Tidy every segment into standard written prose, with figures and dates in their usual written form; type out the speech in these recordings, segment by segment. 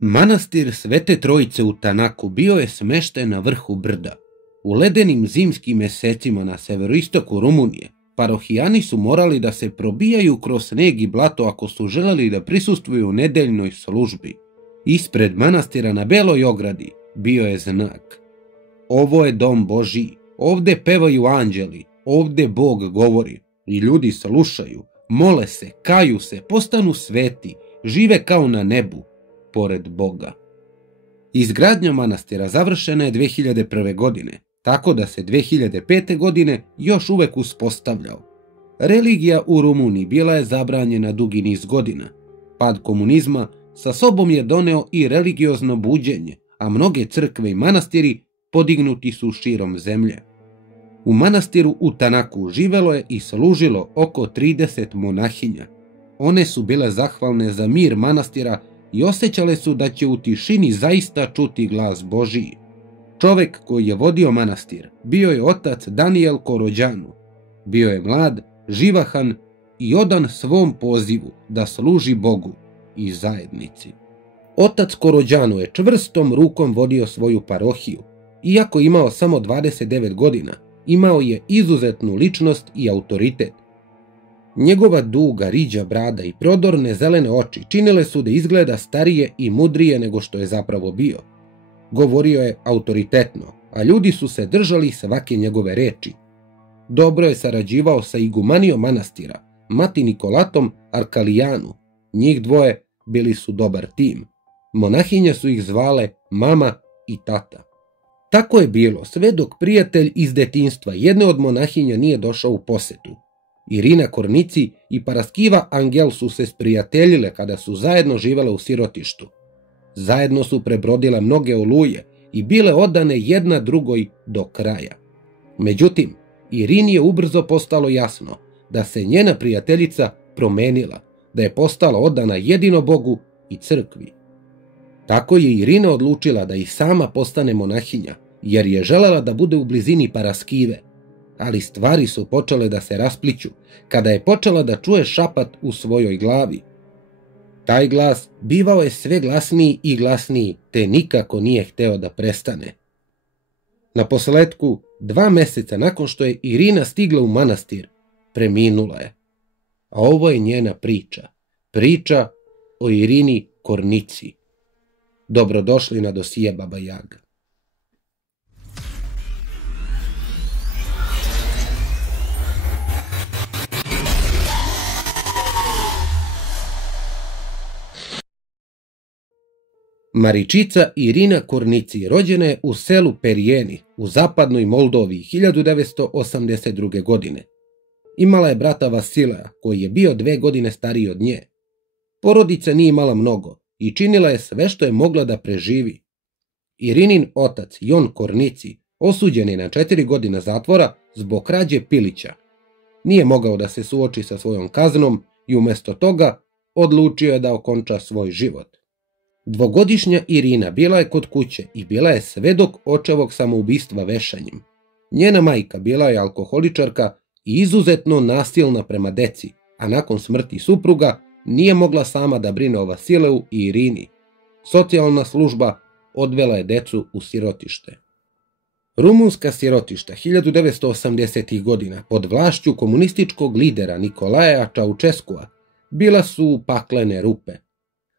Manastir Svete Trojice u Tanaku bio je smešten na vrhu brda. U ledenim zimskim mesecima na severoistoku Rumunije parohijani su morali da se probijaju kroz sneg i blato ako su želeli da prisustvuju nedeljnoj službi. Ispred manastira na beloj ogradi bio je znak: ovo je dom Božji, ovde pevaju anđeli, ovde Bog govori i ljudi slušaju, mole se, kaju se, postanu sveti, žive kao na nebu, pored Boga. Izgradnja manastira završena je 2001. godine, tako da se 2005. godine još uvek uspostavljao. Religija u Rumuniji bila je zabranjena dugi niz godina. Pad komunizma sa sobom je doneo i religiozno buđenje, a mnoge crkve i manastiri podignuti su širom zemlje. U manastiru u Tanaku živelo je i služilo oko 30 monahinja. One su bile zahvalne za mir manastira i osjećale su da će u tišini zaista čuti glas Božiji. Čovek koji je vodio manastir bio je otac Daniel Korođanu. Bio je mlad, živahan i odan svom pozivu da služi Bogu i zajednici. Otac Korođanu je čvrstom rukom vodio svoju parohiju. Iako imao samo 29 godina, imao je izuzetnu ličnost i autoritet. Njegova duga, riđa brada i prodorne zelene oči činile su da izgleda starije i mudrije nego što je zapravo bio. Govorio je autoritetno, a ljudi su se držali svake njegove reči. Dobro je sarađivao sa igumanijom manastira, mati Nikolatom Arkalijanu. Njih dvoje bili su dobar tim. Monahinje su ih zvale mama i tata. Tako je bilo sve dok prijatelj iz detinjstva jedne od monahinja nije došao u posetu. Irina Kornici i Paraskiva Angel su se sprijateljile kada su zajedno živele u sirotištu. Zajedno su prebrodile mnoge oluje i bile odane jedna drugoj do kraja. Međutim, Irini je ubrzo postalo jasno da se njena prijateljica promenila, da je postala odana jedino Bogu i crkvi. Tako je Irina odlučila da i sama postane monahinja, jer je želela da bude u blizini Paraskive. Ali stvari su počele da se raspliću kada je počela da čuje šapat u svojoj glavi. Taj glas bivao je sve glasniji i glasniji, te nikako nije hteo da prestane. Naposletku, 2 meseca nakon što je Irina stigla u manastir, preminula je. A ovo je njena priča. Priča o Irini Kornici. Dobrodošli na dosije Baba Jaga. Maričica Irina Kornici rođena je u selu Perijeni u zapadnoj Moldoviji 1982. godine. Imala je brata Vasileja koji je bio 2 godine stariji od nje. Porodica nije imala mnogo i činila je sve što je mogla da preživi. Irinin otac Jon Kornici osuđen je na 4 godine zatvora zbog krađe pilića. Nije mogao da se suoči sa svojom kaznom i umjesto toga odlučio je da okonča svoj život. 2-godišnja Irina bila je kod kuće i bila je svedok očevog samoubistva vešanjem. Njena majka bila je alkoholičarka i izuzetno nasilna prema deci, a nakon smrti supruga nije mogla sama da brine o Vasileu i Irini. Socijalna služba odvela je decu u sirotište. Rumunska sirotišta 1980. godina pod vlašću komunističkog lidera Nikolaja Čaučeskua bila su paklene rupe.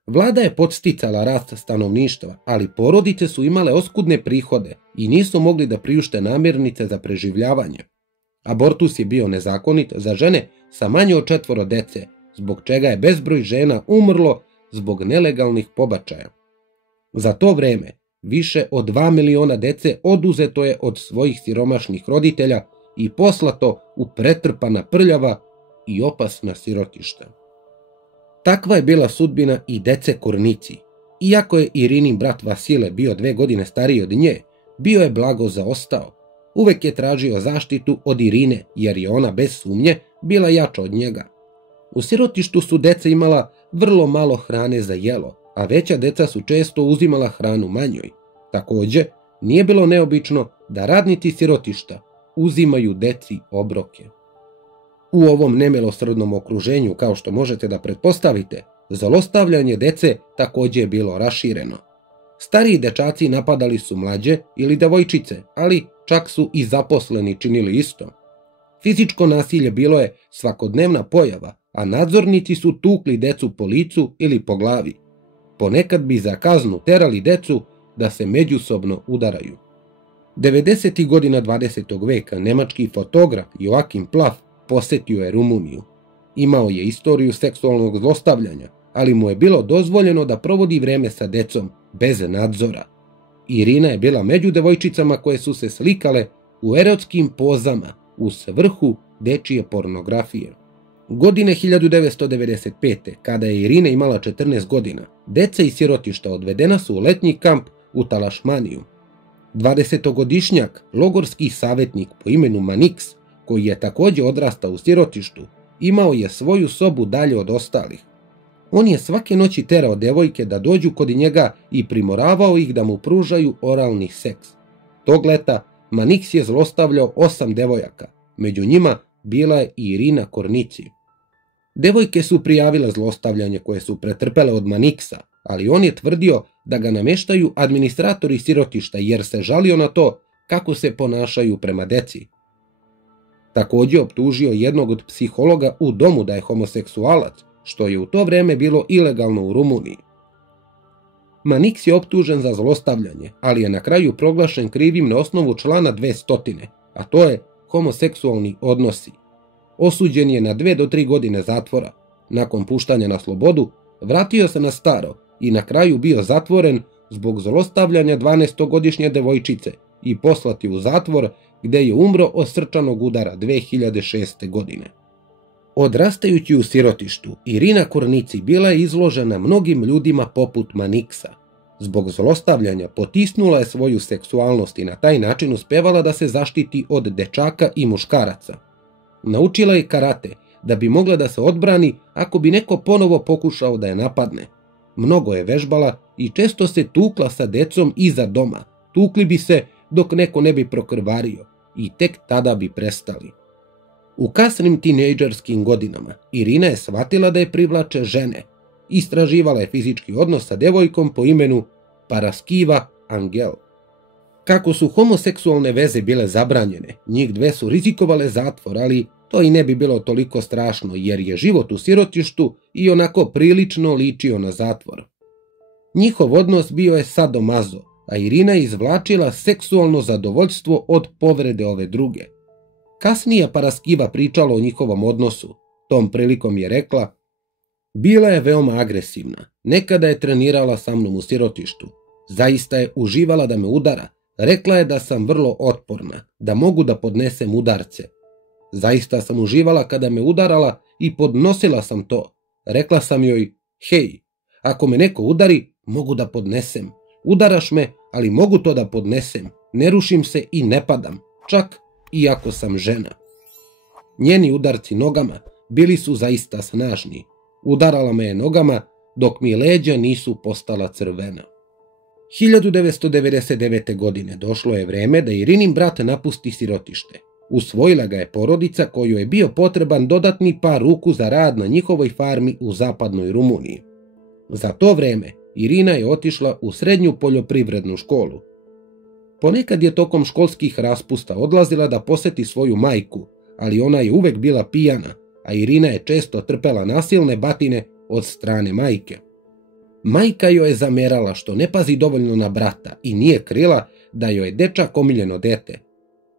Vlada je podsticala rast stanovništva, ali porodice su imale oskudne prihode i nisu mogli da priušte namirnice za preživljavanje. Abortus je bio nezakonit za žene sa manje od 4 dece, zbog čega je bezbroj žena umrlo zbog nelegalnih pobačaja. Za to vreme više od 2 miliona dece oduzeto je od svojih siromašnih roditelja i poslato u pretrpana, prljava i opasna sirotišta. Takva je bila sudbina i dece Kornici. Iako je Irinin brat Vasile bio 2 godine stariji od nje, bio je blago zaostao. Uvek je tražio zaštitu od Irine, jer je ona bez sumnje bila jača od njega. U sirotištu su deca imala vrlo malo hrane za jelo, a veća deca su često uzimala hranu manjoj. Takođe, nije bilo neobično da radnici sirotišta uzimaju deci obroke. U ovom nemilosrdnom okruženju, kao što možete da pretpostavite, Zlostavljanje dece također je bilo rašireno. Stariji dečaci napadali su mlađe ili devojčice, ali čak su i zaposleni činili isto. Fizičko nasilje bilo je svakodnevna pojava, a nadzornici su tukli decu po licu ili po glavi. Ponekad bi za kaznu terali decu da se međusobno udaraju. 90. godina 20. veka nemački fotograf Joachim Plaf posjetio je Rumuniju. Imao je istoriju seksualnog zlostavljanja, ali mu je bilo dozvoljeno da provodi vreme sa decom bez nadzora. Irina je bila među devojčicama koje su se slikale u erotskim pozama u svrhu dečije pornografije. Godine 1995. kada je Irina imala 14 godina, deca iz sirotišta odvedena su u letnji kamp u Talašmaniju. 20-godišnjak, logorski savjetnik po imenu Maniks, koji je također odrastao u sirotištu, imao je svoju sobu dalje od ostalih. On je svake noći terao devojke da dođu kod njega i primoravao ih da mu pružaju oralni seks. Tog leta Maniks je zlostavljao 8 devojaka, među njima bila je i Irina Kornici. Devojke su prijavile zlostavljanje koje su pretrpele od Maniksa, ali on je tvrdio da ga nameštaju administratori sirotišta jer se žalio na to kako se ponašaju prema deci. Također optužio jednog od psihologa u domu da je homoseksualac, što je u to vrijeme bilo ilegalno u Rumuniji. Maniks je optužen za zlostavljanje, ali je na kraju proglašen krivim na osnovu člana 200, a to je homoseksualni odnosi. Osuđen je na 2 do 3 godine zatvora. Nakon puštanja na slobodu, vratio se na staro i na kraju bio zatvoren zbog zlostavljanja 12-godišnje devojčice i poslati u zatvor gdje je umro od srčanog udara 2006. godine. Odrastajući u sirotištu, Irina Kornici bila je izložena mnogim ljudima poput Maniksa. Zbog zlostavljanja potisnula je svoju seksualnost i na taj način uspevala da se zaštiti od dečaka i muškaraca. Naučila je karate da bi mogla da se odbrani ako bi neko ponovo pokušao da je napadne. Mnogo je vežbala i često se tukla sa decom iza doma. Tukli bi se dok neko ne bi prokrvario i tek tada bi prestali. U kasnim tinejdžerskim godinama Irina je shvatila da je privlače žene. Istraživala je fizički odnos sa devojkom po imenu Paraskiva Angel. Kako su homoseksualne veze bile zabranjene, njih dve su rizikovale zatvor, ali to i ne bi bilo toliko strašno jer je život u sirotištu i onako prilično ličio na zatvor. Njihov odnos bio je sadomazo, a Irina je izvlačila seksualno zadovoljstvo od povrede ove druge. Kasnije Paraskiva pričala o njihovom odnosu. Tom prilikom je rekla: bila je veoma agresivna, nekada je trenirala sa mnom u sirotištu. Zaista je uživala da me udara, rekla je da sam vrlo otporna, da mogu da podnesem udarce. Zaista sam uživala kada me udarala i podnosila sam to. Rekla sam joj: hej, ako me neko udari, mogu da podnesem. Udaraš me, ali mogu to da podnesem. Ne rušim se i ne padam, čak i ako sam žena. Njeni udarci nogama bili su zaista snažni. Udarala me je nogama dok mi leđa nisu postala crvena. 1999. godine došlo je vreme da Irinin brat napusti sirotište. Usvojila ga je porodica koju je bio potreban dodatni par ruku za rad na njihovoj farmi u zapadnoj Rumuniji. Za to vreme Irina je otišla u srednju poljoprivrednu školu. Ponekad je tokom školskih raspusta odlazila da poseti svoju majku, ali ona je uvek bila pijana, a Irina je često trpela nasilne batine od strane majke. Majka joj je zamerala što ne pazi dovoljno na brata i nije krila da joj je dečak omiljeno dete.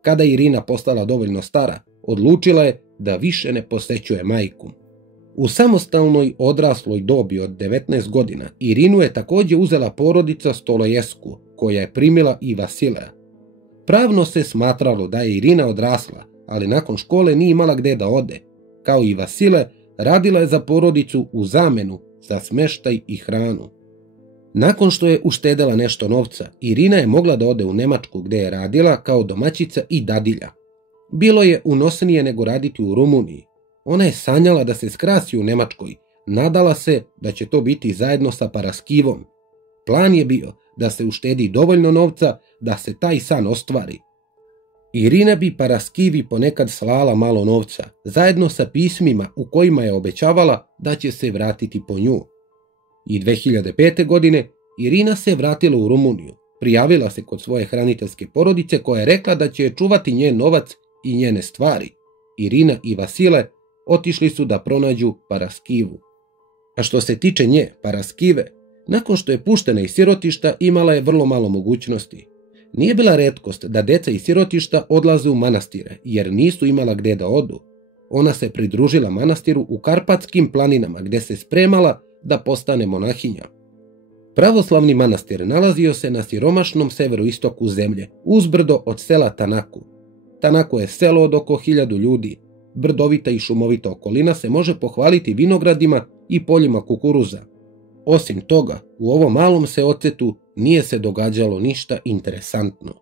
Kada je Irina postala dovoljno stara, odlučila je da više ne posećuje majku. U samostalnoj odrasloj dobi od 19 godina Irinu je također uzela porodica Stolojesku, koja je primila i Vasilea. Pravno se smatralo da je Irina odrasla, ali nakon škole nije imala gde da ode. Kao i Vasile, radila je za porodicu u zamenu za smeštaj i hranu. Nakon što je uštedela nešto novca, Irina je mogla da ode u Nemačku gde je radila kao domaćica i dadilja. Bilo je unosnije nego raditi u Rumuniji. Ona je sanjala da se skrasi u Nemačkoj, nadala se da će to biti zajedno sa Paraskivom. Plan je bio da se uštedi dovoljno novca da se taj san ostvari. Irina bi Paraskivi ponekad slala malo novca, zajedno sa pismima u kojima je obećavala da će se vratiti po nju. I 2005. godine Irina se vratila u Rumuniju, prijavila se kod svoje hraniteljske porodice koja je rekla da će čuvati njen novac i njene stvari. Irina i Vasile otišli su da pronađu Paraskivu. A što se tiče nje, Paraskive, nakon što je puštena iz sirotišta imala je vrlo malo mogućnosti. Nije bila retkost da deca iz sirotišta odlaze u manastire, jer nisu imala gde da odu. Ona se pridružila manastiru u Karpatskim planinama gde se spremala da postane monahinja. Pravoslavni manastir nalazio se na siromašnom severoistoku zemlje, uzbrdo od sela Tanaku. Tanaku je selo od oko 1000 ljudi. Brdovita i šumovita okolina se može pohvaliti vinogradima i poljima kukuruza. Osim toga, u ovom malom seocetu nije se događalo ništa interesantno.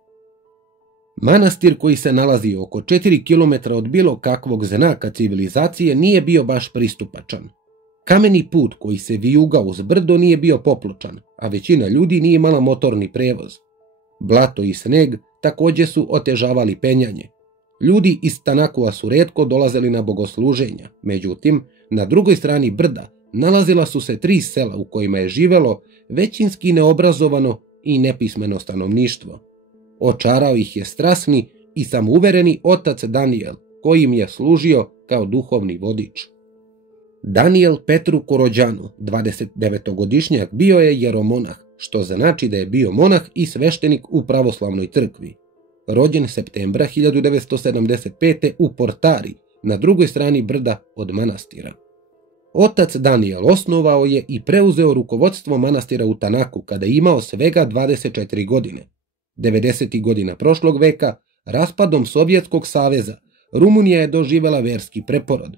Manastir koji se nalazi oko 4 km od bilo kakvog znaka civilizacije nije bio baš pristupačan. Kameni put koji se vijuga uz brdo nije bio popločan, a većina ljudi nije imala motorni prevoz. Blato i sneg također su otežavali penjanje. Ljudi iz Tanakua su retko dolazili na bogosluženja, međutim, na drugoj strani brda nalazila su se 3 sela u kojima je živelo većinski neobrazovano i nepismeno stanovništvo. Očarao ih je strasni i samouvereni otac Danijel, koji im je služio kao duhovni vodič. Danijel Petru Korođanu, 29-godišnjak, bio je jeromonah, što znači da je bio monah i sveštenik u pravoslavnoj crkvi. Rođen septembra 1975. u Portari, na drugoj strani brda od manastira. Otac Danijel osnovao je i preuzeo rukovodstvo manastira u Tanaku kada je imao svega 24 godine. 90. godina prošlog veka, raspadom Sovjetskog saveza, Rumunija je doživjela verski preporod.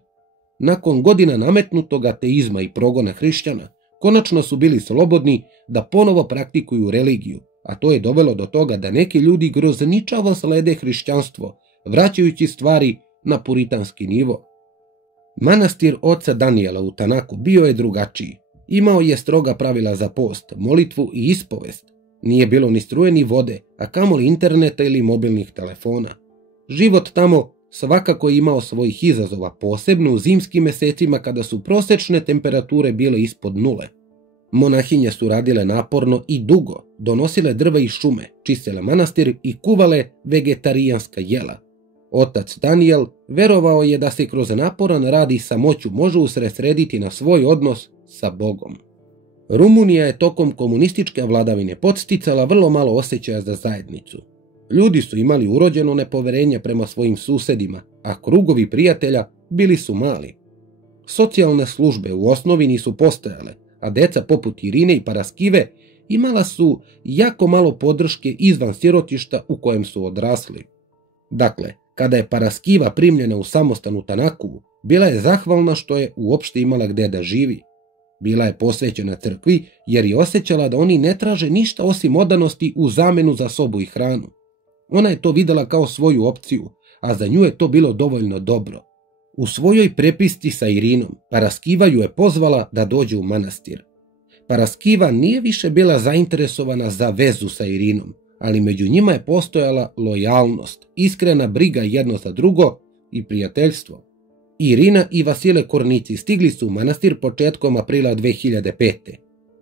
Nakon godina nametnutog ateizma i progona hrišćana, konačno su bili slobodni da ponovo praktikuju religiju, a to je dovelo do toga da neki ljudi grozničavo slede hrišćanstvo, vraćajući stvari na puritanski nivo. Manastir oca Danijela u Tanaku bio je drugačiji. Imao je stroga pravila za post, molitvu i ispovest. Nije bilo ni struje ni vode, a kamoli interneta ili mobilnih telefona. Život tamo svakako je imao svojih izazova, posebno u zimskim mesecima kada su prosečne temperature bile ispod nule. Monahinje su radile naporno i dugo, donosile drva iz šume, čistile manastir i kuvale vegetarijanska jela. Otac Danijel verovao je da se kroz naporan rad i samoću može usredsrediti na svoj odnos sa Bogom. Rumunija je tokom komunističke vladavine podsticala vrlo malo osjećaja za zajednicu. Ljudi su imali urođeno nepoverenje prema svojim susedima, a krugovi prijatelja bili su mali. Socijalne službe u osnovi nisu postojale, a deca poput Irine i Paraskive imala su jako malo podrške izvan sirotišta u kojem su odrasli. Dakle, kada je Paraskiva primljena u samostan u Tanaku, bila je zahvalna što je uopšte imala gde da živi. Bila je posvećena crkvi jer je osjećala da oni ne traže ništa osim odanosti u zamenu za sobu i hranu. Ona je to videla kao svoju opciju, a za nju je to bilo dovoljno dobro. U svojoj prepisci sa Irinom, Paraskiva ju je pozvala da dođe u manastir. Paraskiva nije više bila zainteresovana za vezu sa Irinom, ali među njima je postojala lojalnost, iskrena briga jedno za drugo i prijateljstvo. Irina i Vasile Kornici stigli su u manastir početkom aprila 2005.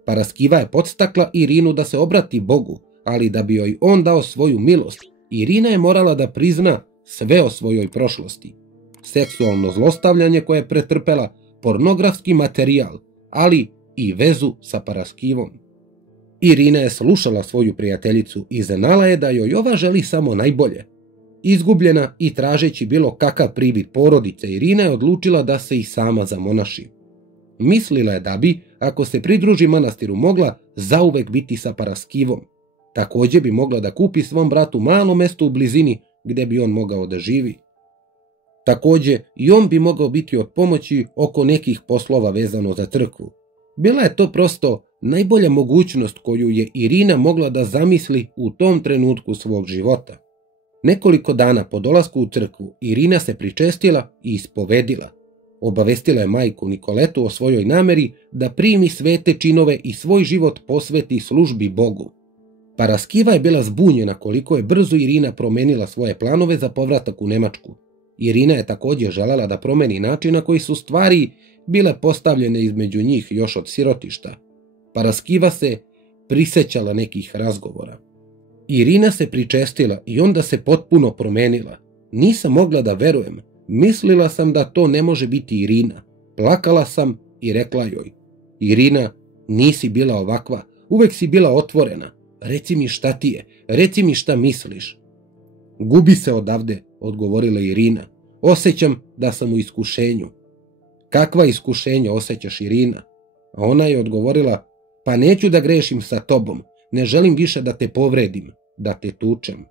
Paraskiva je podstakla Irinu da se obrati Bogu, ali da bi joj on dao svoju milost, Irina je morala da prizna sve o svojoj prošlosti. Seksualno zlostavljanje koje je pretrpela, pornografski materijal, ali i vezu sa Paraskivom. Irina je slušala svoju prijateljicu i znala je da joj ova želi samo najbolje. Izgubljena i tražeći bilo kakav privid porodice, Irina je odlučila da se i sama zamonaši. Mislila je da bi, ako se pridruži manastiru, mogla zauvek biti sa Paraskivom. Također bi mogla da kupi svom bratu malo mesto u blizini gde bi on mogao da živi. Također i on bi mogao biti od pomoći oko nekih poslova vezano za crkvu. Bila je to prosto najbolja mogućnost koju je Irina mogla da zamisli u tom trenutku svog života. Nekoliko dana po dolasku u crkvu Irina se pričestila i ispovedila. Obavestila je majku Nikoletu o svojoj nameri da primi svete činove i svoj život posveti službi Bogu. Paraskiva je bila zbunjena koliko je brzo Irina promenila svoje planove za povratak u Nemačku. Irina je također želela da promeni način na koji su stvari bile postavljene između njih još od sirotišta. Paraskiva se prisećala nekih razgovora. Irina se pričestila i onda se potpuno promenila. Nisam mogla da verujem. Mislila sam da to ne može biti Irina. Plakala sam i rekla joj: Irina, nisi bila ovakva, uvek si bila otvorena. Reci mi šta ti je, reci mi šta misliš. Gubi se odavde, odgovorila Irina. Osjećam da sam u iskušenju. Kakva iskušenja osjećaš, Irina? A ona je odgovorila: pa neću da grešim sa tobom, ne želim više da te povredim, da te tučem.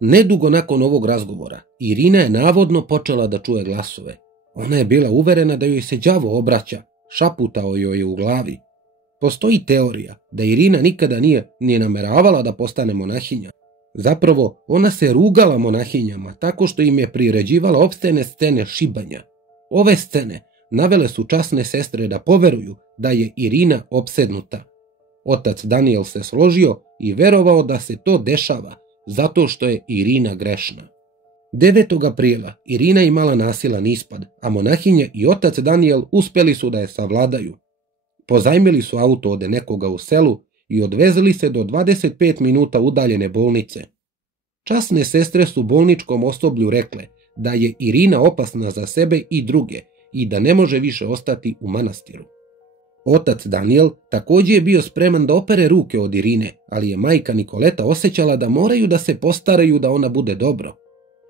Nedugo nakon ovog razgovora, Irina je navodno počela da čuje glasove. Ona je bila uverena da joj se đavo obraća, šaputao joj je u glavi. Postoji teorija da Irina nikada nije ni nameravala da postane monahinja. Zapravo, ona se rugala monahinjama tako što im je priređivala opstojne scene šibanja. Ove scene navele su časne sestre da poveruju da je Irina opsednuta. Otac Danijel se složio i verovao da se to dešava zato što je Irina grešna. 9. aprila Irina imala nasilan ispad, a monahinje i otac Danijel uspjeli su da je savladaju. Pozajmili su auto od nekoga u selu i odvezli se do 25 minuta udaljene bolnice. Časne sestre su bolničkom osoblju rekle da je Irina opasna za sebe i druge i da ne može više ostati u manastiru. Otac Danijel također je bio spreman da opere ruke od Irine, ali je majka Nikoleta osjećala da moraju da se postaraju da ona bude dobro.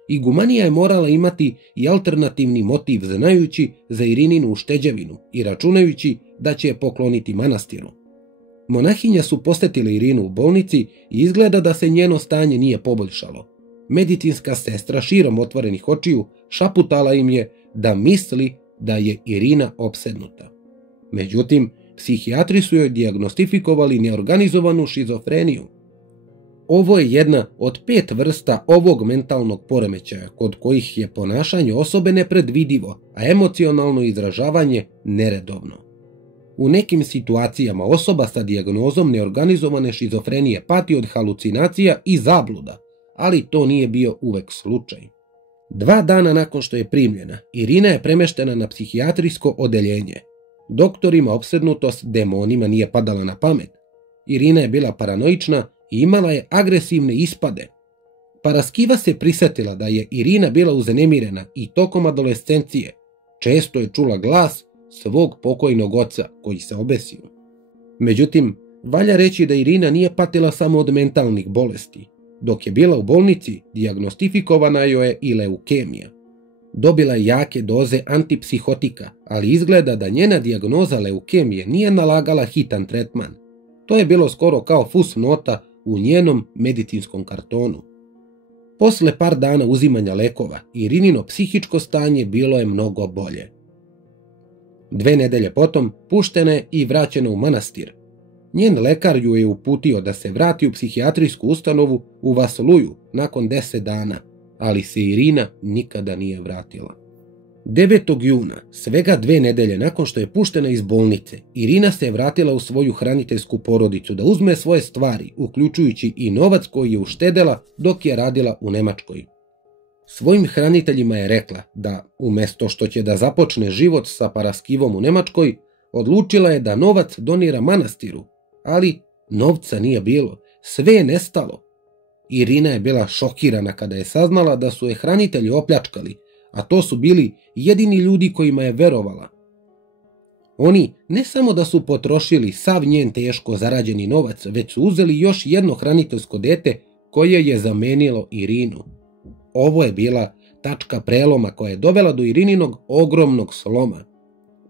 Igumanija je morala imati i alternativni motiv znajući za Irininu ušteđevinu i računajući da će je pokloniti manastiru. Monahinja su posjetile Irinu u bolnici i izgleda da se njeno stanje nije poboljšalo. Medicinska sestra širom otvorenih očiju šaputala im je da misli da je Irina opsednuta. Međutim, psihijatri su joj dijagnostifikovali neorganizovanu šizofreniju. Ovo je jedna od 5 vrsta ovog mentalnog poremećaja kod kojih je ponašanje osobe nepredvidivo, a emocionalno izražavanje neredovno. U nekim situacijama osoba sa dijagnozom neorganizovane šizofrenije pati od halucinacija i zabluda, ali to nije bio uvek slučaj. 2 dana nakon što je primljena, Irina je premeštena na psihijatrijsko odeljenje. Doktorima opsednutost demonima nije padala na pamet. Irina je bila paranoična i imala je agresivne ispade. Paraskiva se prisjetila da je Irina bila uznemirena i tokom adolescencije često je čula glas svog pokojnog oca koji se obesio. Međutim, valja reći da Irina nije patila samo od mentalnih bolesti. Dok je bila u bolnici, dijagnostifikovana joj je i leukemija. Dobila je jake doze antipsihotika, ali izgleda da njena dijagnoza leukemije nije nalagala hitan tretman. To je bilo skoro kao fusnota u njenom medicinskom kartonu. Posle par dana uzimanja lekova, Irinino psihičko stanje bilo je mnogo bolje. 2 nedelje potom puštena je i vraćena u manastir. Njen lekar ju je uputio da se vrati u psihijatrijsku ustanovu u Vasluju nakon 10 dana, ali se Irina nikada nije vratila. 9. juna, svega 2 nedelje nakon što je puštena iz bolnice, Irina se je vratila u svoju hraniteljsku porodicu da uzme svoje stvari, uključujući i novac koji je uštedela dok je radila u Nemačkoj. Svojim hraniteljima je rekla da, umjesto što će da započne život sa Paraskivom u Nemačkoj, odlučila je da novac donira manastiru, ali novca nije bilo, sve je nestalo. Irina je bila šokirana kada je saznala da su je hranitelji opljačkali, a to su bili jedini ljudi kojima je verovala. Oni ne samo da su potrošili sav njen teško zarađeni novac, već su uzeli još jedno hraniteljsko dete koje je zamenilo Irinu. Ovo je bila tačka preloma koja je dovela do Irininog ogromnog sloma.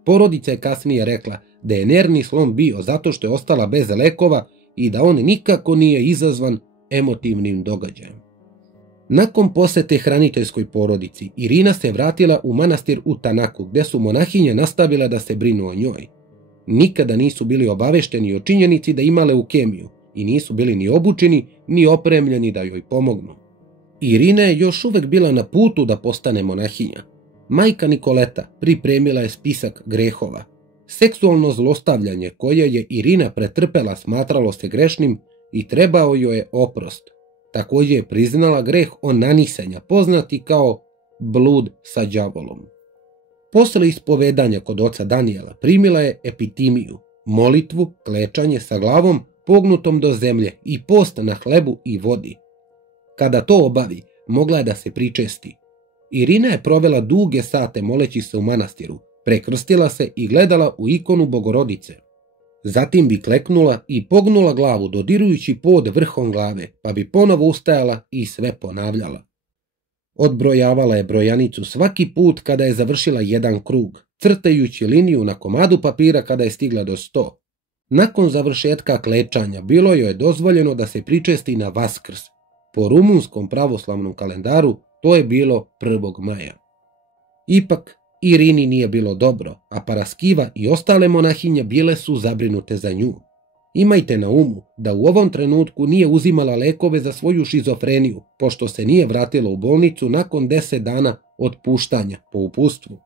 Porodica je kasnije rekla da je nervni slom bio zato što je ostala bez lekova i da on nikako nije izazvan emotivnim događajem. Nakon posete hraniteljskoj porodici, Irina se vratila u manastir u Tanaku, gdje su monahinje nastavile da se brinu o njoj. Nikada nisu bili obavešteni o činjenici da ima leukemiju i nisu bili ni obučeni ni opremljeni da joj pomognu. Irina je još uvek bila na putu da postane monahinja. Majka Nikoleta pripremila je spisak grehova. Seksualno zlostavljanje koje je Irina pretrpela smatralo se grešnim i trebao joj je oprost. Također je priznala greh onanisanja, poznati kao blud sa đavolom. Posle ispovedanja kod oca Danijela primila je epitimiju, molitvu, klečanje sa glavom pognutom do zemlje i post na hlebu i vodi. Kada to obavi, mogla je da se pričesti. Irina je provela duge sate moleći se u manastiru, prekrstila se i gledala u ikonu Bogorodice. Zatim bi kleknula i pognula glavu dodirujući pod vrhom glave, pa bi ponovo ustajala i sve ponavljala. Odbrojavala je brojanicu svaki put kada je završila jedan krug, crtajući liniju na komadu papira kada je stigla do 100. Nakon završetka klečanja bilo joj je dozvoljeno da se pričesti na Vaskrs. Po rumunskom pravoslavnom kalendaru to je bilo 1. maja. Ipak, Irini nije bilo dobro, a Paraskiva i ostale monahinje bile su zabrinute za nju. Imajte na umu da u ovom trenutku nije uzimala lekove za svoju šizofreniju, pošto se nije vratila u bolnicu nakon 10 dana od puštanja po uputstvu.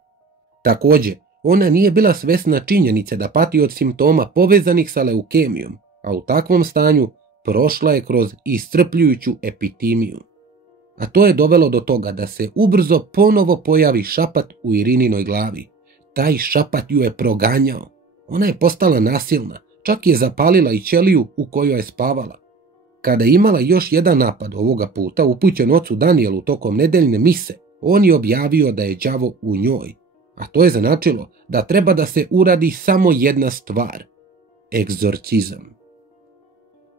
Također, ona nije bila svesna činjenice da pati od simptoma povezanih sa leukemijom, a u takvom stanju prošla je kroz iscrpljujuću epitimiju. A to je dovelo do toga da se ubrzo ponovo pojavi šapat u Irininoj glavi. Taj šapat ju je proganjao. Ona je postala nasilna, čak je zapalila i ćeliju u kojoj je spavala. Kada je imala još jedan napad ovoga puta upućen ocu Danielu tokom nedeljne mise, on je objavio da je đavo u njoj. A to je značilo da treba da se uradi samo jedna stvar – egzorcizam.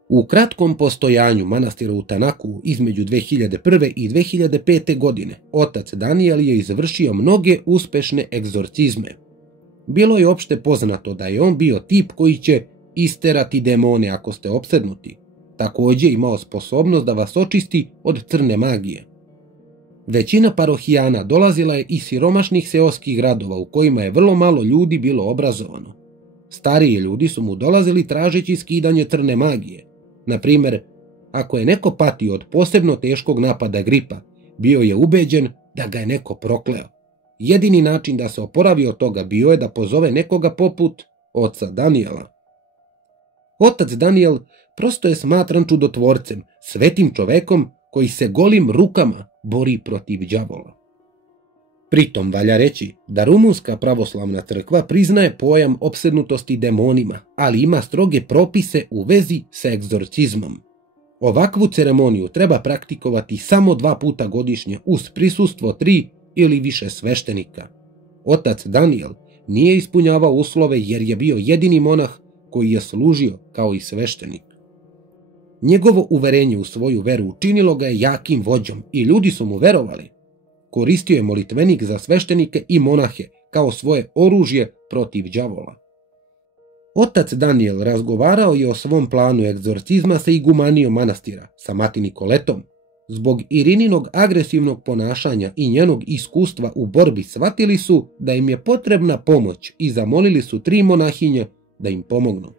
U kratkom postojanju manastira u Tanaku između 2001. i 2005. godine otac Daniel je izvršio mnoge uspešne egzorcizme. Bilo je opšte poznato da je on bio tip koji će isterati demone ako ste opsednuti. Također imao sposobnost da vas očisti od crne magije. Većina parohijana dolazila je iz siromašnih seoskih gradova u kojima je vrlo malo ljudi bilo obrazovano. Stariji ljudi su mu dolazili tražeći skidanje crne magije. Na primjer, ako je neko patio od posebno teškog napada gripa, bio je ubeđen da ga je neko prokleo. Jedini način da se oporavi od toga bio je da pozove nekoga poput oca Daniela. Otac Daniel prosto je smatran čudotvorcem, svetim čovekom koji se golim rukama bori protiv đavola. Pritom valja reći da Rumunska pravoslavna crkva priznaje pojam opsednutosti demonima, ali ima stroge propise u vezi sa egzorcizmom. Ovakvu ceremoniju treba praktikovati samo 2 puta godišnje uz prisustvo 3 ili više sveštenika. Otac Daniel nije ispunjavao uslove jer je bio jedini monah koji je služio kao i sveštenik. Njegovo uverenje u svoju veru učinilo ga je jakim vođom i ljudi su mu verovali. Koristio je molitvenik za sveštenike i monahe kao svoje oružje protiv đavola. Otac Daniel razgovarao je o svom planu egzorcizma sa igumanijom manastira, sa mati Nikoletom. Zbog Irininog agresivnog ponašanja i njenog iskustva u borbi shvatili su da im je potrebna pomoć i zamolili su 3 monahinje da im pomognu.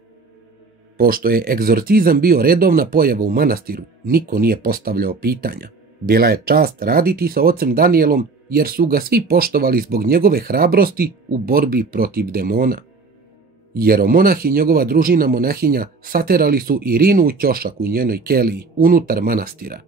Pošto je egzorcizam bio redovna pojava u manastiru, niko nije postavljao pitanja. Bila je čast raditi sa ocem Danielom jer su ga svi poštovali zbog njegove hrabrosti u borbi protiv demona. Jeromonah i njegova družina monahinja saterali su Irinu u ćošak u njenoj keliji unutar manastira.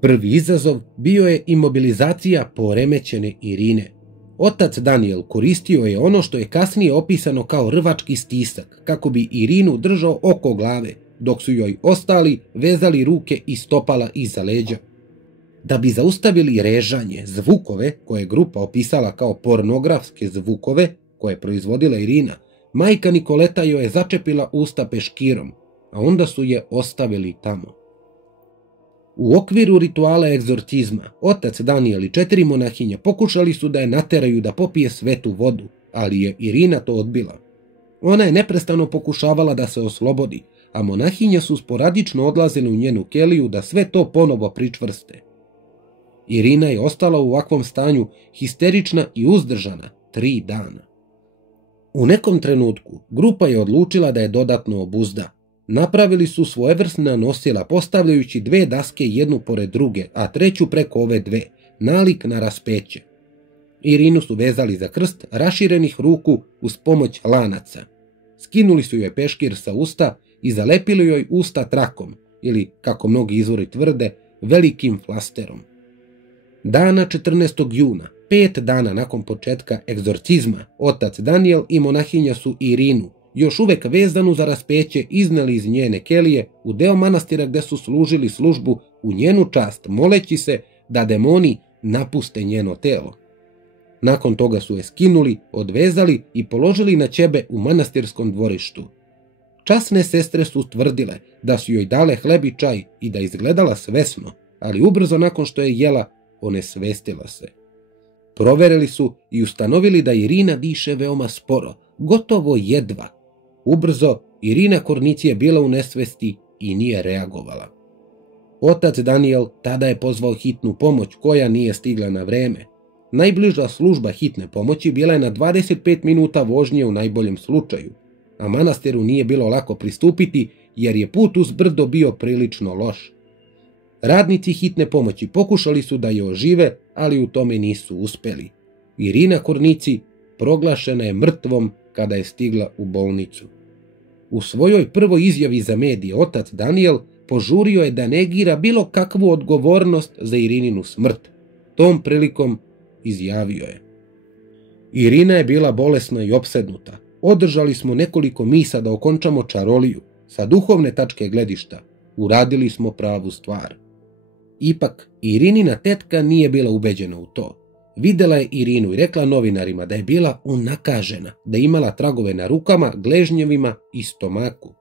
Prvi izazov bio je imobilizacija poremećene Irine. Otac Daniel koristio je ono što je kasnije opisano kao rvački stisak kako bi Irinu držao oko glave, dok su joj ostali vezali ruke i stopala iza leđa. Da bi zaustavili režanje, zvukove koje je grupa opisala kao pornografske zvukove koje je proizvodila Irina, majka Nikoleta joj je začepila usta peškirom, a onda su je ostavili tamo. U okviru rituala egzorcizma, otac Daniel i 4 monahinje pokušali su da je nateraju da popije svetu vodu, ali je Irina to odbila. Ona je neprestano pokušavala da se oslobodi, a monahinje su sporadično odlazile u njenu keliju da sve to ponovo pričvrste. Irina je ostala u ovakvom stanju histerična i uzdržana 3 dana. U nekom trenutku grupa je odlučila da je dodatno obuzda. Napravili su svojevrsna nosila postavljajući 2 daske jednu pored druge, a 3 preko ove 2, nalik na raspeće. Irinu su vezali za krst raširenih ruku uz pomoć lanaca. Skinuli su joj peškir sa usta i zalepili joj usta trakom, ili, kako mnogi izvori tvrde, velikim flasterom. Dana 14. juna, 5 dana nakon početka egzorcizma, otac Daniel i monahinja su Irinu, još uvek vezanu za raspeće, izneli iz njene kelije u deo manastira gde su služili službu u njenu čast, moleći se da demoni napuste njeno telo. Nakon toga su je skinuli, odvezali i položili na ćebe u manastirskom dvorištu. Časne sestre su tvrdile da su joj dale hleb i čaj i da izgledala svesno, ali ubrzo nakon što je jela, onesvestila se. Proverili su i ustanovili da Irina diše veoma sporo, gotovo jedva. Ubrzo Irina Kornici je bila u nesvesti i nije reagovala. Otac Danijel tada je pozvao hitnu pomoć koja nije stigla na vreme. Najbliža služba hitne pomoći bila je na 25 minuta vožnje u najboljem slučaju, a manastiru nije bilo lako pristupiti jer je put uz brdo bio prilično loš. Radnici hitne pomoći pokušali su da je ožive, ali u tome nisu uspeli. Irina Kornici proglašena je mrtvom kada je stigla u bolnicu. U svojoj prvoj izjavi za medije otac Danijel požurio je da negira bilo kakvu odgovornost za Irininu smrt. Tom prilikom izjavio je: Irina je bila bolesna i opsednuta. Održali smo nekoliko misa da okončamo čaroliju. Sa duhovne tačke gledišta uradili smo pravu stvar. Ipak, Irinina tetka nije bila ubeđena u to. Videla je Irinu i rekla novinarima da je bila unakažena, da je imala tragove na rukama, gležnjevima i stomaku.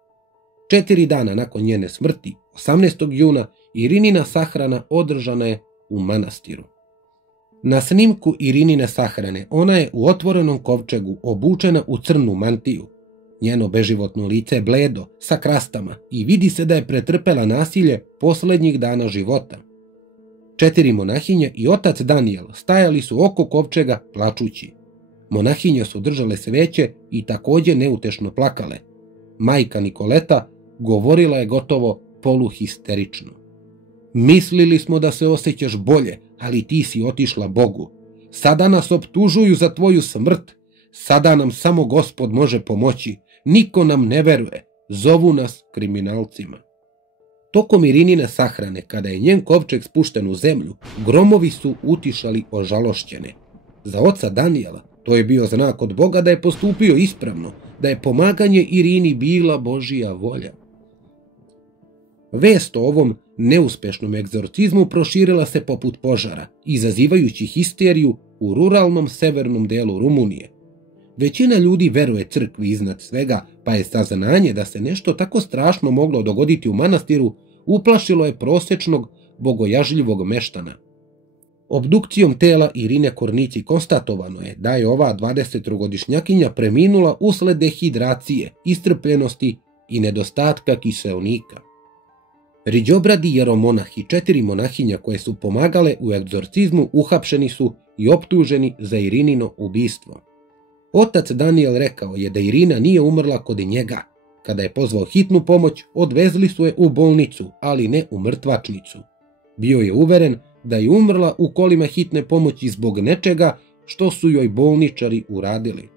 4 dana nakon njene smrti, 18. juna, Irinina sahrana održana je u manastiru. Na snimku Irinine sahrane ona je u otvorenom kovčegu obučena u crnu mantiju. Njeno beživotno lice je bledo, sa krastama i vidi se da je pretrpela nasilje poslednjih dana života. 4 monahinje i otac Danijel stajali su oko kovčega plačući. Monahinje su držale sveće i takođe neutešno plakale. Majka Nikoleta govorila je gotovo poluhisterično. Mislili smo da se osjećaš bolje, ali ti si otišla Bogu. Sada nas optužuju za tvoju smrt. Sada nam samo Gospod može pomoći. Niko nam ne veruje. Zovu nas kriminalcima. Tokom Irinine sahrane, kada je njen kovčeg spušten u zemlju, gromovi su utišali ožalošćene. Za oca Danijela to je bio znak od Boga da je postupio ispravno, da je pomaganje Irini bila Božija volja. Vest o ovom neuspešnom egzorcizmu proširila se poput požara, izazivajući histeriju u ruralnom severnom delu Rumunije. Većina ljudi veruje crkvi iznad svega, pa je saznanje da se nešto tako strašno moglo dogoditi u manastiru uplašilo je prosečnog, bogojažljivog meštana. Obdukcijom tela Irine Kornici konstatovano je da je ova 23-godišnjakinja preminula usled dehidracije, iscrpljenosti i nedostatka kiseonika. Riđobradi jeromonah i 4 monahinja koje su pomagale u egzorcizmu uhapšeni su i optuženi za Irinino ubistvo. Otac Danijel rekao je da Irina nije umrla kod njega. Kada je pozvao hitnu pomoć, odvezli su je u bolnicu, ali ne u mrtvačnicu. Bio je uveren da je umrla u kolima hitne pomoći zbog nečega što su joj bolničari uradili.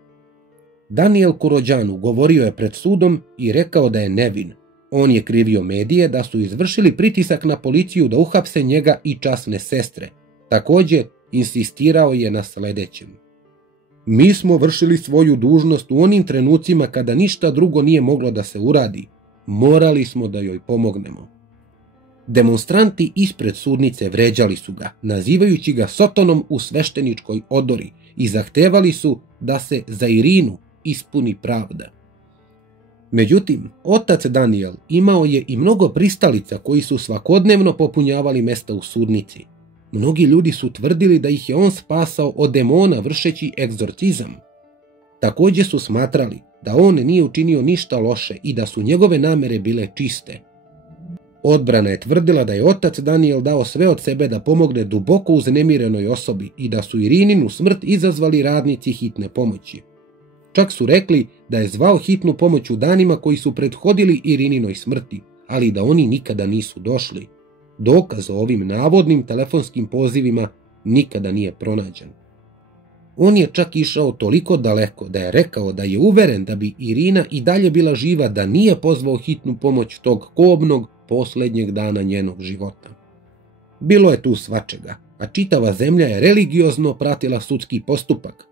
Danijel Kurođanu govorio je pred sudom i rekao da je nevin. On je krivio medije da su izvršili pritisak na policiju da uhapse njega i časne sestre. Takođe, insistirao je na sledećem: Mi smo vršili svoju dužnost u onim trenucima kada ništa drugo nije moglo da se uradi. Morali smo da joj pomognemo. Demonstranti ispred sudnice vređali su ga, nazivajući ga sotonom u svešteničkoj odori i zahtevali su da se za Irinu ispuni pravda. Međutim, otac Danijel imao je i mnogo pristalica koji su svakodnevno popunjavali mesta u sudnici. Mnogi ljudi su tvrdili da ih je on spasao od demona vršeći egzorcizam. Takođe su smatrali da on nije učinio ništa loše i da su njegove namere bile čiste. Odbrana je tvrdila da je otac Danijel dao sve od sebe da pomogne duboko uznemirenoj osobi i da su Irininu smrt izazvali radnici hitne pomoći. Čak su rekli da je zvao hitnu pomoć u danima koji su prethodili Irininoj smrti, ali da oni nikada nisu došli. Dokaz o ovim navodnim telefonskim pozivima nikada nije pronađen. On je čak išao toliko daleko da je rekao da je uveren da bi Irina i dalje bila živa da nije pozvao hitnu pomoć tog kobnog poslednjeg dana njenog života. Bilo je tu svačega, a čitava zemlja je religiozno pratila sudski postupak.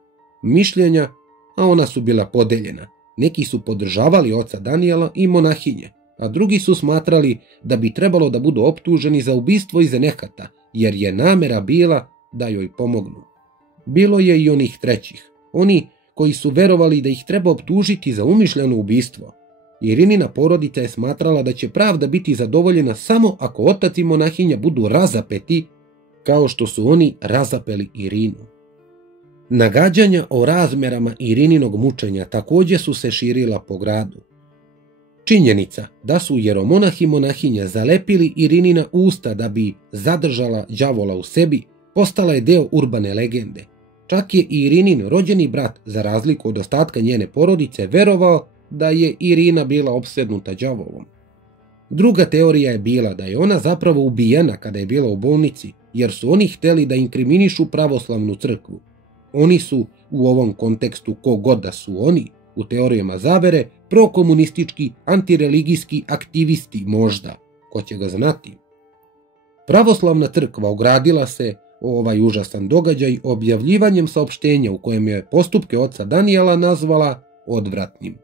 Mišljenja, a ona su bila podeljena. Neki su podržavali oca Danijela i monahinje, a drugi su smatrali da bi trebalo da budu optuženi za ubistvo iz nehata, jer je namera bila da joj pomognu. Bilo je i onih trećih, oni koji su verovali da ih treba optužiti za umišljeno ubistvo. Irinina porodica je smatrala da će pravda biti zadovoljena samo ako otac i monahinja budu razapeti, kao što su oni razapeli Irinu. Nagađanja o razmerama Irininog mučenja također su se širila po gradu. Činjenica da su jeromonah i monahinja zalepili Irinina usta da bi zadržala đavola u sebi postala je deo urbane legende. Čak je i Irinin rođeni brat, za razliku od ostatka njene porodice, verovao da je Irina bila opsednuta đavolom. Druga teorija je bila da je ona zapravo ubijena kada je bila u bolnici, jer su oni hteli da inkriminišu pravoslavnu crkvu. Oni su, u ovom kontekstu kogod da su oni, u teorijama zavere, prokomunistički, antireligijski aktivisti možda, ko će ga znati. Pravoslavna crkva ogradila se o ovaj užasan događaj objavljivanjem saopštenja u kojem je postupke oca Danijela nazvala odvratnim.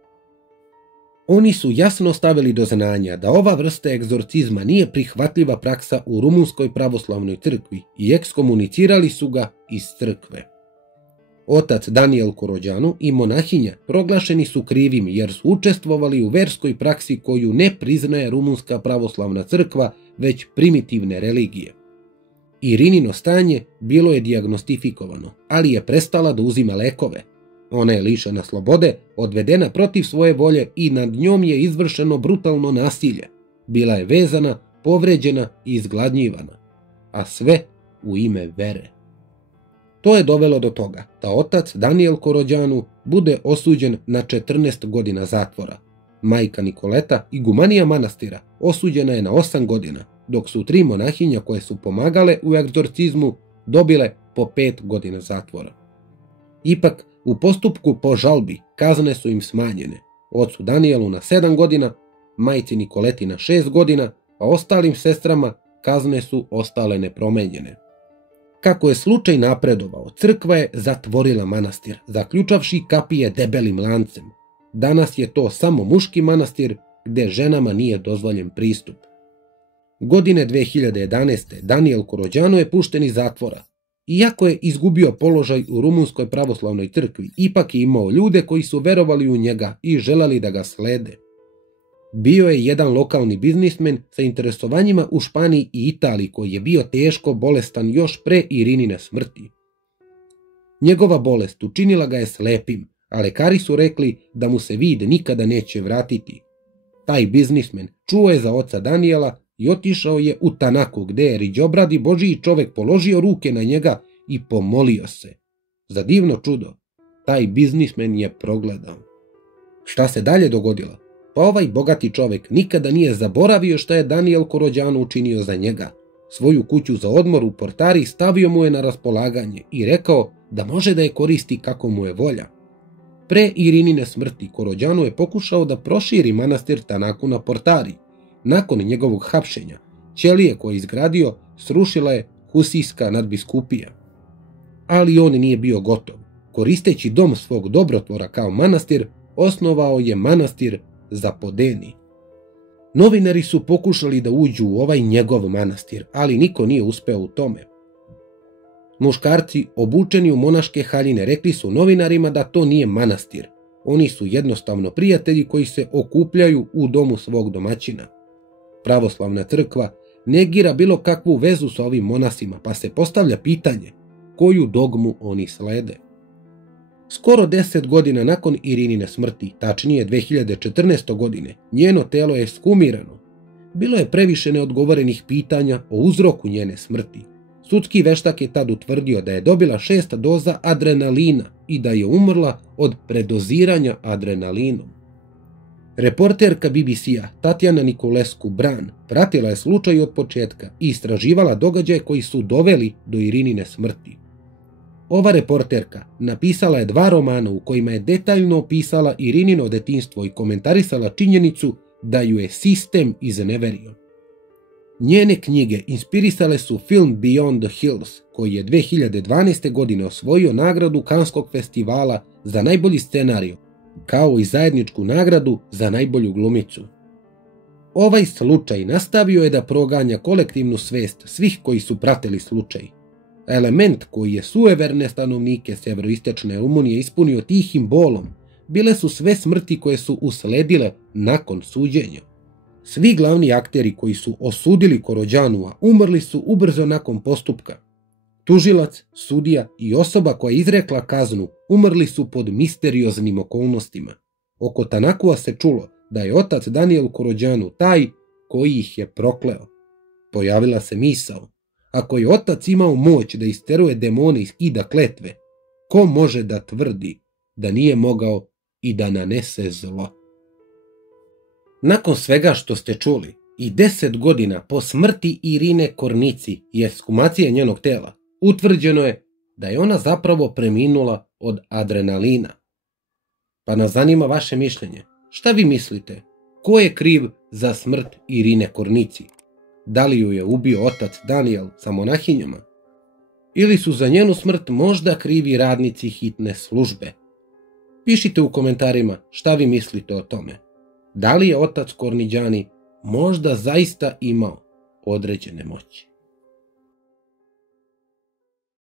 Oni su jasno stavili do znanja da ova vrsta egzorcizma nije prihvatljiva praksa u rumunskoj pravoslavnoj crkvi i ekskomunicirali su ga iz crkve. Otac Danijel Korođanu i monahinja proglašeni su krivim jer su učestvovali u verskoj praksi koju ne priznaje rumunska pravoslavna crkva, već primitivne religije. Irinino stanje bilo je dijagnostifikovano, ali je prestala da uzima lekove. Ona je lišena slobode, odvedena protiv svoje volje i nad njom je izvršeno brutalno nasilje. Bila je vezana, povređena i izgladnjivana, a sve u ime vere. To je dovelo do toga da otac Danijel Korođanu bude osuđen na 14 godina zatvora. Majka Nikoleta, igumanija manastira, osuđena je na 8 godina, dok su 3 monahinja koje su pomagale u egzorcizmu dobile po 5 godina zatvora. Ipak, u postupku po žalbi kazne su im smanjene. Ocu Danijelu na 7 godina, majci Nikoleti na 6 godina, a ostalim sestrama kazne su ostale nepromenjene. Kako je slučaj napredovao, crkva je zatvorila manastir, zaključavši kapije debelim lancem. Danas je to samo muški manastir gde ženama nije dozvoljen pristup. Godine 2011. Danijel Korođanu je pušten iz zatvora. Iako je izgubio položaj u rumunskoj pravoslavnoj crkvi, ipak je imao ljude koji su verovali u njega i želeli da ga slede. Bio je jedan lokalni biznismen sa interesovanjima u Španiji i Italiji koji je bio teško bolestan još pre Irinine smrti. Njegova bolest učinila ga je slepim, a lekari su rekli da mu se vid nikada neće vratiti. Taj biznismen čuo je za oca Danijela i otišao je u Tanaku gde je riđobradi Božiji čovek položio ruke na njega i pomolio se. Za divno čudo, taj biznismen je progledao. Šta se dalje dogodilo? Pa ovaj bogati čovek nikada nije zaboravio šta je Danijel Korođanu učinio za njega. Svoju kuću za odmor u Portari stavio mu je na raspolaganje i rekao da može da je koristi kako mu je volja. Pre Irinine smrti Korođanu je pokušao da proširi manastir Tanaku na Portari. Nakon njegovog hapšenja, ćelije koje je izgradio srušila je husijska nadbiskupija. Ali on nije bio gotov. Koristeći dom svog dobrotvora kao manastir, osnovao je manastir Zapodeni. Novinari su pokušali da uđu u ovaj njegov manastir, ali niko nije uspeo u tome. Muškarci obučeni u monaške haljine rekli su novinarima da to nije manastir. Oni su jednostavno prijatelji koji se okupljaju u domu svog domaćina. Pravoslavna crkva negira bilo kakvu vezu sa ovim monasima, pa se postavlja pitanje koju dogmu oni slede. Skoro 10 godina nakon Irinine smrti, tačnije 2014. godine, njeno telo je ekshumirano. Bilo je previše neodgovorenih pitanja o uzroku njene smrti. Sudski veštak je tad utvrdio da je dobila 6 doza adrenalina i da je umrla od predoziranja adrenalinom. Reporterka BBC-a Tatjana Niculescu-Bran pratila je slučaj od početka i istraživala događaje koji su doveli do Irinine smrti. Ova reporterka napisala je 2 romana u kojima je detaljno opisala Irinino detinjstvo i komentarisala činjenicu da ju je sistem izneverio. Njene knjige inspirisale su film Beyond the Hills, koji je 2012. godine osvojio nagradu Kanskog festivala za najbolji scenarij, kao i zajedničku nagradu za najbolju glumicu. Ovaj slučaj nastavio je da proganja kolektivnu svest svih koji su pratili slučaj. Element koji je sueverne stanovnike sjeveroistočne Rumunije ispunio tihim bolom bile su sve smrti koje su usledile nakon suđenja. Svi glavni akteri koji su osudili Korođanua umrli su ubrzo nakon postupka. Tužilac, sudija i osoba koja je izrekla kaznu umrli su pod misterioznim okolnostima. Oko Tanakua se čulo da je otac Daniel Korođanu taj koji ih je prokleo. Pojavila se misao: ako je otac imao moć da isteruje demone i skida kletve, ko može da tvrdi da nije mogao i da nanese zlo? Nakon svega što ste čuli i 10 godina po smrti Irine Kornici i ekshumacije njenog tela, utvrđeno je da je ona zapravo preminula od adrenalina. Pa nas zanima vaše mišljenje. Šta vi mislite? Ko je kriv za smrt Irine Kornici? Da li ju je ubio otac Daniel sa monahinjama? Ili su za njenu smrt možda krivi radnici hitne službe? Pišite u komentarima šta vi mislite o tome. Da li je otac Korniđani možda zaista imao određene moći?